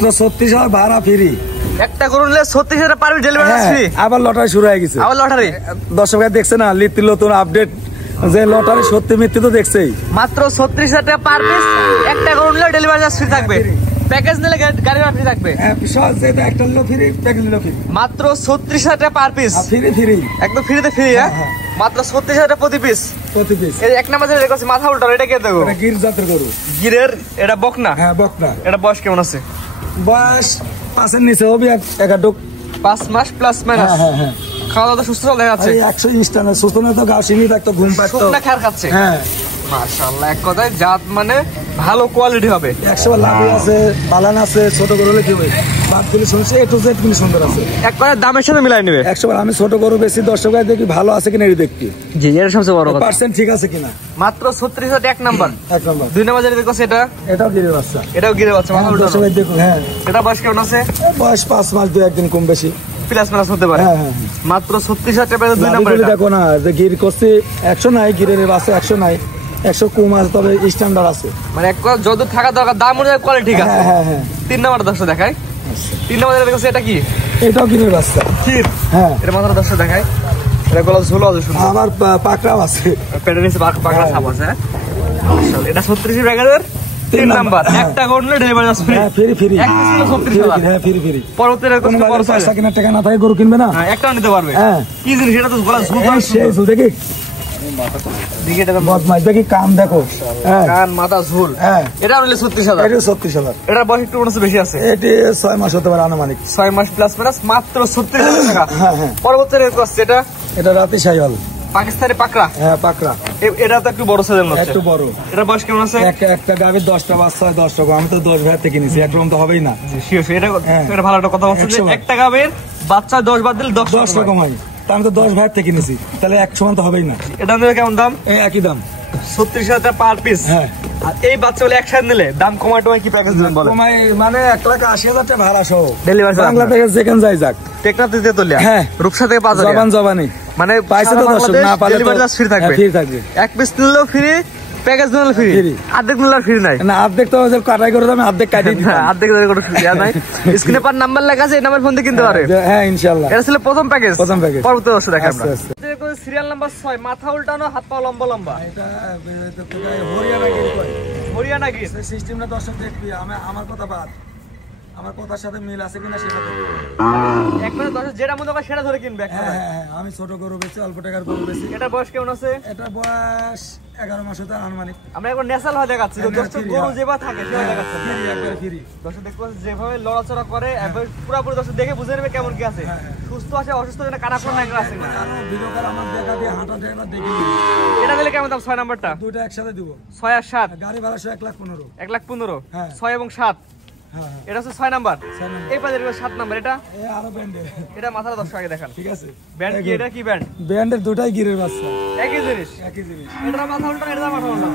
36,000 ভাড়া ফ্রি। একটা গরু নিলে 36,000 পার পিস ডেলিভারি ফ্রি। আবার লটারি শুরু হয়ে গেছে। আবার লটারি দর্শক দেখছে না লিত্তি নতুন আপডেট যে লটারি সত্যি মিথ্যে তো দেখছেই। মাত্র 36,000 টাকা পার পিস। একটা গরু নিলে ডেলিভারি চার্জ ফ্রি থাকবে। প্যাকেজ নিলে গাড়ি ভাড়া ফ্রি থাকবে। হ্যাঁ সহজ যেটা একটা নিলে ফ্রি, প্যাকেজ নিলে ফ্রি। মাত্র 36,000 টাকা পার পিস। ফ্রি ফ্রি একদম ফ্রিতে ফ্রি। হ্যাঁ মাত্র 36,000 টাকা প্রতি পিস। প্রতি পিস। এই এক নাম্বার যেটা দেখছি মাথা উল্টা, এটা কে দেখো? এটা গির জাতের গরু। গিরের এটা বকনা। হ্যাঁ বকনা। এটা বয়স কেমন আছে? বয়স 5-এর নিচে হবে, এক 5 মাস প্লাস মাইনাস। হ্যাঁ হ্যাঁ খাওয়া দাওয়া সুস্থ চলে যাচ্ছে। 100 ইনস্ট্যান্ট সুস্থ না তো গাও সিনি থাকতো, ঘুম পাচ্ছে, শুকনা খার খাচ্ছে। হ্যাঁ মাশাআল্লাহ, এক কথায় জাত মানে ভালো কোয়ালিটি হবে। 100 লাভ আছে, বালান আছে, ছোট গরু হলে কি হবে বাদগুলি শুনছে এ টু জেড গুলি সুন্দর আছে। এক কথায় দামের সাথে মিলাই নেবে। 100 আমি ছোট গরু বেশি, দর্শক দেখি ভালো আছে কিনা দেখি। জি এটা সবচেয়ে বড় কথা। পার্সেন্ট ঠিক আছে কিনা। মাত্র 36,000 এক নাম্বার। এক নাম্বার। 2 নাম্বার যেটা দেখো সেটা, এটাও গিরে বাচ্চা। এটাও গিরে বাচ্চা। মাথা উল্টো দর্শক দেখুন। হ্যাঁ এটা বয়স কেমন আছে? বয়স 5 মাস 2-1 দিন কম বেশি প্লাস মাইনাস হতে পারে। হ্যাঁ হ্যাঁ মাত্র 36,000 টাকা 2 নাম্বার। এটা দেখো না যে গির করছে 100 নাই, গিরের বাচ্চা 100 নাই, 100 কম আছে, তবে স্ট্যান্ডার্ড আছে। মানে এক কথা যত থাকা দরকার দাম অনুযায়ী কোয়ালিটি ঠিক আছে। হ্যাঁ হ্যাঁ হ্যাঁ 3 নাম্বার দর্শক দেখাই। 3 নাম্বার যেটা দেখো এটা কি? এটাও গিরের বাচ্চা। ক্ষীর। হ্যাঁ এটা মাথার দর্শক দেখাই। এটা গলা ঝোল আছে সুন্দর। আবার পাকড়াও আছে, পেটের নিচে পাকড়া ছাপ আছে। মাশাআল্লাহ, এটা 36 টাকার 3 নাম্বার। একটা গরু নিলে ডেলিভারি চার্জ ফ্রি। হ্যাঁ ফ্রি ফ্রি। এক পিস নিলে 36,000। হ্যাঁ ফ্রি ফ্রি। পরবর্তী কোনো পয়সা কিনা টাকা না থাকে গরু কিনবে না। হ্যাঁ একটাও নিতে পারবে। হ্যাঁ কি জিনিস এটা? তো গলা ঝোল সেই ঝুল দেখি দিকে এটা বদমাইশ দেখি, কান দেখো। হ্যাঁ কান মাথা ঝোল। হ্যাঁ এটা নিলে 36,000। এটা 36,000। এটার বয়স একটু মনে হচ্ছে বেশি আছে। এটি 6 মাস হতে পারে আনুমানিক। 6 মাস প্লাস মাইনাস মাত্র 36,000 টাকা। হ্যাঁ হ্যাঁ। পরবর্তী রেট আছে এটা এটা রাতে শাইওয়াল পাকিস্তানি পাকড়া। হ্যাঁ পাকড়া। এটা তো একটু বড় সাইজের মধ্যে। একটু বড়। এটা বয়স কেমন আছে? একটা গাভীর 10টা বাচ্চা হয় 10 টাকা। আমি তো 10 ভাই থেকে নিছি, একরকম তো হবেই না। শিওর এটা ভালো একটা কথা বলছে যে একটা গাভীর বাচ্চা 10 বাদ দিলে 10 রকম হয়। তা আমি তো 10 ভাই থেকে নিছি, তাহলে 1 সমান তো হবেই না। এটা নিলে কেমন দাম? একই দাম 36,000 টাকা পার পিস। হ্যাঁ আর এই বাচ্চা বলে একসাথে নিলে দাম কমায় টমায় কি প্যাকেজ দিবেন বলেন? কমাই মানে 1,80,000 টাকা ভাড়া সহ ডেলিভারি চার্জ। বাংলাদেশে যেখানে যাই যাক। টেকনাফ থেকে তেতুলিয়া। হ্যাঁ রূপসা থেকে 5,000। জবানি মানে পাইছে তো দর্শক, না পালে ডেলিভারি চার্জ ফ্রি থাকবে। ফ্রি থাকবে। এক পিস নিলেও ফ্রি, প্যাকেজ নিলেও ফ্রি, অর্ধেক নিলেও ফ্রি নাই। না অর্ধেক তো কাটাই করে দাম, অর্ধেক কাটিয়ে দিই। অর্ধেক কোনো ফ্রি নাই। স্ক্রিনে পার নাম্বার লেখা আছে, এই নাম্বার ফোন দিয়ে কিনতে পারে। হ্যাঁ ইনশাআল্লাহ। এটা ছিল প্রথম প্যাকেজ। প্রথম প্যাকেজ। পরবর্তী দর্শক দেখাই আমরা। আচ্ছা সিরিয়াল নাম্বার 6, মাথা উল্টানো, হাত পা লম্বা লম্বা। এটা হরিয়ানা গির কয়। হরিয়ানা গির সিস্টেমটা দর্শক দেখবি। আমার কথা বাদ, আমার কথার সাথে মিল আছে কিনা সেটা দেখবি। একবারে দর্শক যেটা মনে করে সেটা ধরে কিনবে। হ্যাঁ হ্যাঁ আমি ছোট গরু বেশি, অল্প টাকার গরু বেশি। এটা বয়স কেমন আছে? এটা বয়স 11 মাস হতে আনুমানিক। আমরা এখন ন্যাচারাল হয়ে দেখাচ্ছি। দর্শক গরু যেভাবে থাকে সেভাবে দেখাচ্ছি। ফ্রি একবার ফ্রি। দর্শক দেখতে পাচ্ছেন যেভাবে লড়াচড়া করে, একবার পুরোপুরি দর্শক দেখে বুঝে নেবে কেমন কি আছে। সুস্থ আছে অসুস্থ আছে, কানা কোন নাকি আছে না। ভিডিও কল আমার দেখা দিয়ে হাঁটা দেখা দেখি। এটা দিলে কেমন দাম? 6 নাম্বারটা দুইটা একসাথে দিব। 6 আর 7 গাড়ি ভাড়া 1,15,000। 1,15,000। হ্যাঁ 6 এবং 7। হ্যাঁ এটা হচ্ছে 6 নাম্বার। এই পাশে 7 নাম্বার। এটা আরো ব্যান্ডের। এটা মাথার দর্শক আগে দেখান। ঠিক আছে। ব্যান্ড কি? এটা কি ব্যান্ড? ব্যান্ডের দুটাই গিরের বাচ্চা। একই জিনিস। একই জিনিস। এটা মাথা উল্টা, এটা মাথা উল্টা।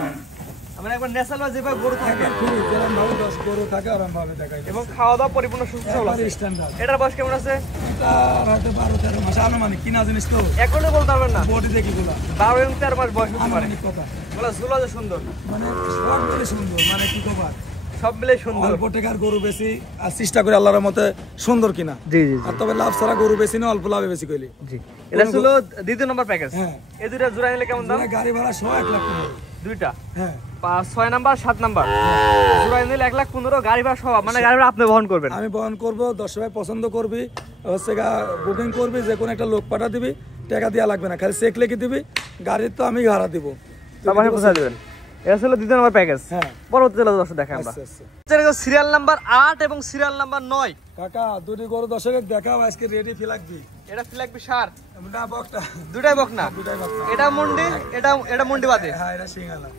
আমরা একবার ন্যাচারাল যেভাবে গরু থাকে ফ্রি যেরকম ভাবে 10 গরু থাকে ওরকম ভাবে দেখাই এবং খাওয়া দাওয়া পরিপূর্ণ সুস্থ সবল আছে। স্ট্যান্ডার্ড। এটার বয়স কেমন আছে? এটা রাতে 12-13 মাস আনুমানিক। কিনা জিনিস তো এখনো বলতে পারবেন না। বডি দেখি গুলা 12 এবং 13 মাস বয়স হতে পারে। আনুমানিক কথা। বলা ঝুলা যে সুন্দর, মানে সব মিলে সুন্দর, মানে কি কবার সব মিলে সুন্দর। অল্প টাকার গরু বেশি আর চেষ্টা করে আল্লাহর মতে সুন্দর কিনা। জি জি আর তবে লাভ ছাড়া গরু বেশি না, অল্প লাভে বেশি কইলি। জি। এটা ছিল দ্বিতীয় নম্বর প্যাকেজ। হ্যাঁ এই দুইটা জোড়া নিলে কেমন দাম? গাড়ি ভাড়া সহ 1 লাখ টাকা। দুইটা হ্যাঁ 6 নাম্বার 7 নাম্বার জোড়া নিলে 1,15,000, গাড়ি ভাড়া সহ। মানে গাড়ি ভাড়া আপনি বহন করবেন? আমি বহন করব। 10 ভাই পছন্দ করবি হচ্ছে বুকিং করবি, যে কোনো একটা লোক পাঠা দিবি, টাকা দেওয়া লাগবে না, খালি চেক লিখে দিবি, গাড়ির তো আমি ভাড়া দিব, তারপরে পৌঁছে দিবেন। এটা ছিল দ্বিতীয় নম্বর প্যাকেজ। হ্যাঁ পরবর্তী দর্শক দেখাই আমরা। আচ্ছা সিরিয়াল নাম্বার 8 এবং সিরিয়াল নাম্বার 9। কাকা দুটি গরু দর্শকের দেখাও আজকে রেডি ফিলাকবি। এটা ফিলাকবি সার না বকটা, দুটাই বকনা। দুটাই বকনা। এটা মুন্ডি, এটা মুন্ডি বাদে। হ্যাঁ এটা সিঙ্গালা।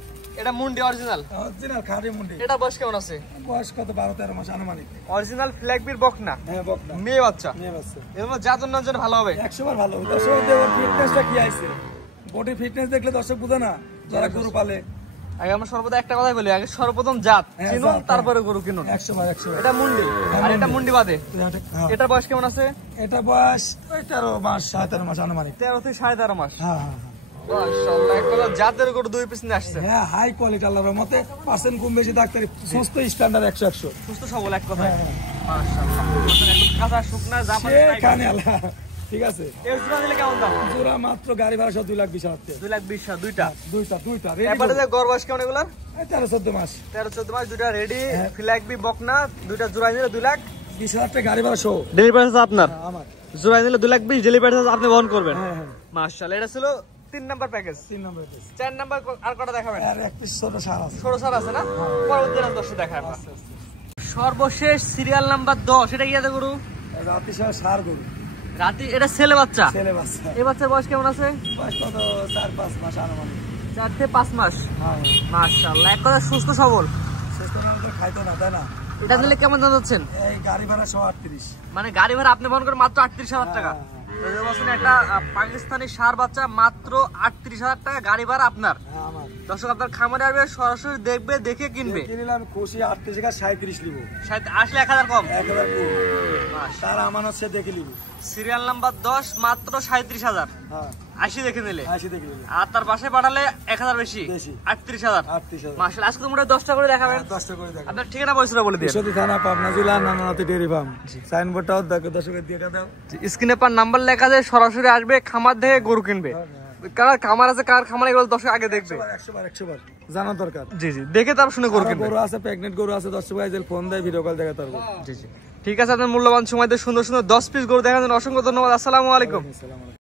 এটা মুন্ডি অরিজিনাল। অরিজিনাল খাঁটি মুন্ডি। এটা বয়স কেমন আছে? বয়স কত 12-13 মাস আনুমানিক। অরিজিনাল ফিলাকবির বকনা। হ্যাঁ বকনা। মেয়ে বাচ্চা। মেয়ে বাচ্চা। এর জাতন জন্য ভালো হবে। 100 বার ভালো। দর্শক দেওয়ার ফিটনেসটা কি আইছে, বডি ফিটনেস দেখলে দর্শক বুঝে না যারা গরু পালে। আগে আমরা সর্বদা একটা কথাই বলি, আগে সর্বপ্রথম জাত চিনুন, তারপরে গরু কিনুন। 100 বার 100 বার। এটা মুন্ডি আর এটা মুন্ডি বাদে। এটা বয়স কেমন আছে? এটা বয়স 13 মাস 13.5 মাস আনুমানিক। 13 থেকে 13.5 মাস। হ্যাঁ হ্যাঁ মাশাআল্লাহ, এক কথা জাতের গরু 2 পিস নিয়ে আসছে। হ্যাঁ হাই কোয়ালিটি আল্লাহর রহমতে। পার্সেন্ট কম বেশি ডাক্তারি সুস্থ স্ট্যান্ডার্ড 100-100 সুস্থ সবল এক কথায়। মাশাআল্লাহ একদম কাঁচা শুকনা জাপানি সেখানে আল্লাহ ঠিক আছে। এর জোড়া দিলে কেমন দাম? জোড়া মাত্র গাড়ি ভাড়া সহ 2,20,000 টাকা। 2,20,000 দুইটা দুইটা এবারে যে গড় বয়স কেমন এগুলার? 13-14 মাস। 13-14 মাস দুইটা রেডি ফ্ল্যাগ বি বকনা দুইটা জোড়া নিলে 2,20,000 টাকা গাড়ি ভাড়া সহ। ডেলিভারি চার্জ আপনার? আমার জোড়া নিলে 2,20,000 ডেলিভারি চার্জ আপনি বহন করবেন। হ্যাঁ হ্যাঁ মাশাআল্লাহ এটা ছিল 3 নাম্বার প্যাকেজ। 3 নম্বর পিস। 4 নাম্বার আর কটা দেখাবেন? আর এক পিস ছোট সার আছে। ছোট সার আছে না? পরবর্তী নাম 10 দেখায় আমরা। সর্বশেষ সিরিয়াল নাম্বার 10 এটা কি আছে গরু? রাতি সহ সার গরু। রাতি এটা ছেলে বাচ্চা? ছেলে বাচ্চা। এই বাচ্চার বয়স কেমন আছে? বয়স কত 4-5 মাস আনুমানিক। 4 থেকে 5 মাস। হ্যাঁ মাশাআল্লাহ এক কথা সুস্থ সবল। শেষ তো না তো খাইতো না তাই না? এটা নিলে কেমন দাম যাচ্ছেন? এই গাড়ি ভাড়া সহ 38। মানে গাড়ি ভাড়া আপনি বহন করেন মাত্র 38,000 টাকা। বলছেন একটা পাকিস্তানি ষাঁড় বাচ্চা মাত্র 38,000 টাকা গাড়ি ভাড়া আপনার। হ্যাঁ আমার। দর্শক আপনার খামারে আসবে সরাসরি দেখবে দেখে কিনবে। কিনলে আমি খুশি 38 থেকে 37 নিব। আসলে 1000 কম। 1000 কম। তার আমানত সে দেখে নিব। সিরিয়াল নাম্বার 10 মাত্র 37,000। হ্যাঁ 80 দেখে নিলে। 80 দেখে নিব। আর তার পাশে পাঠালে 1000 বেশি। 38,000। 38,000। মাশাআল্লাহ আজকে তোমরা 10টা করে দেখাবেন। 10টা করে দেখাবো। আপনার ঠিকানা পয়সাটা বলে দিন। ঈশ্বরদী থানা পাবনা জেলা নানানাথী ডেয়ারি ফার্ম। সাইনবোর্ডটাও দেখো দর্শকের দিয়ে দাও। স্ক্রিনে পার নাম্বার লেখা আছে সরাসরি আসবে খামার দেখে গরু কিনবে। কার খামার আছে কার খামারে এগুলো দর্শক আগে দেখবে। 100 বার জানা দরকার। জি জি দেখে তার শুনে গরু কিনবে। গরু আছে প্রেগনেন্ট গরু আছে দর্শক ভাই ফোন দেয় ভিডিও কল দেখাতে পারবো। জি জি ঠিক আছে আপনার মূল্যবান সময় দিয়ে সুন্দর সুন্দর 10 পিস গরু দেখার জন্য অসংখ্য ধন্যবাদ। আসসালামু আলাইকুম। আসসালামু আলাইকুম।